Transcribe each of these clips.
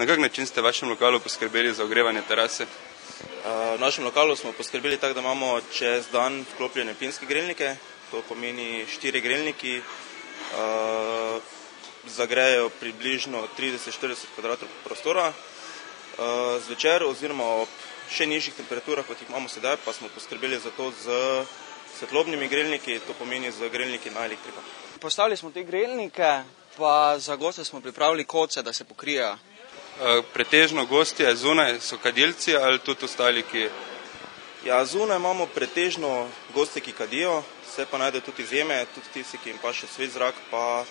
Na kak način ste v vašem lokalu poskrbeli za ogrevanje terase? V našem lokalu smo poskrbeli tako, da imamo čez dan vklopljene plinske grelnike, to pomeni 4 grelniki, zagrejejo približno 30-40 kvadratov prostora. Zvečer oziroma ob še nižjih temperaturah, kot jih imamo sedaj, pa smo poskrbeli za to z svetlobnimi grelniki, to pomeni z grelniki na elektriko. Postavili smo te grelnike, pa za goste smo pripravili koce, da se pokrijejo. Pretežno gostje zunaj so kadilci ali tudi ostali, ki... Ja, zunaj imamo pretežno goste, ki kadijo, se pa najde tudi izjeme, tudi tisti, ki jim pa še svež zrak, pa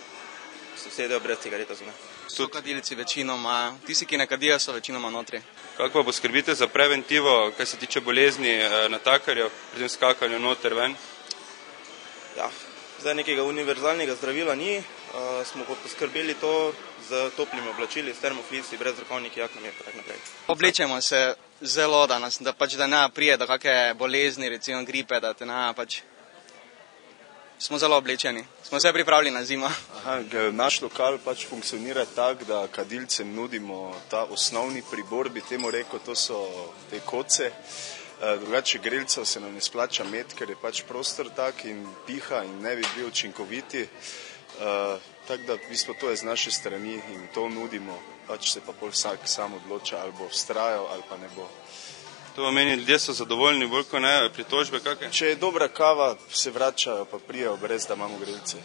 se sedejo brez cigareta zunaj. So kadilci večinoma, tisti, ki ne kadijo, so večinoma notri. Kako pa poskrbite za preventivo, kaj se tiče bolezni natakarjev, pri tem skakanju noter ven? Ja, zdaj nekega univerzalnega zdravila ni, smo pa poskrbeli to z toplimi oblačili, s termoflisi, brez rokovniki, jaknami, pa tak naprej. Oblečemo se zelo, da ne prije do kakšne bolezni, recimo gripe, da te ne pač... Smo zelo oblečeni, smo se pripravili na zimo. Naš lokal pač funkcionira tako, da kadilcem nudimo ta osnovni pribor, bi temu rekel, to so te koce. Drugače grelcev se nam ne splača imeti, ker je pač prostor tak in piha in ne bi bil učinkoviti. Tako da v bistvu to je z naše strani in to nudimo, pač se pa pol vsak sam odloča, ali bo vztrajal ali pa ne bo. To pomeni, ljudje so zadovoljni, bolj ko ne, pritožbe kakšne? Če je dobra kava, se vračajo pa prijejo brez, da imamo grelce.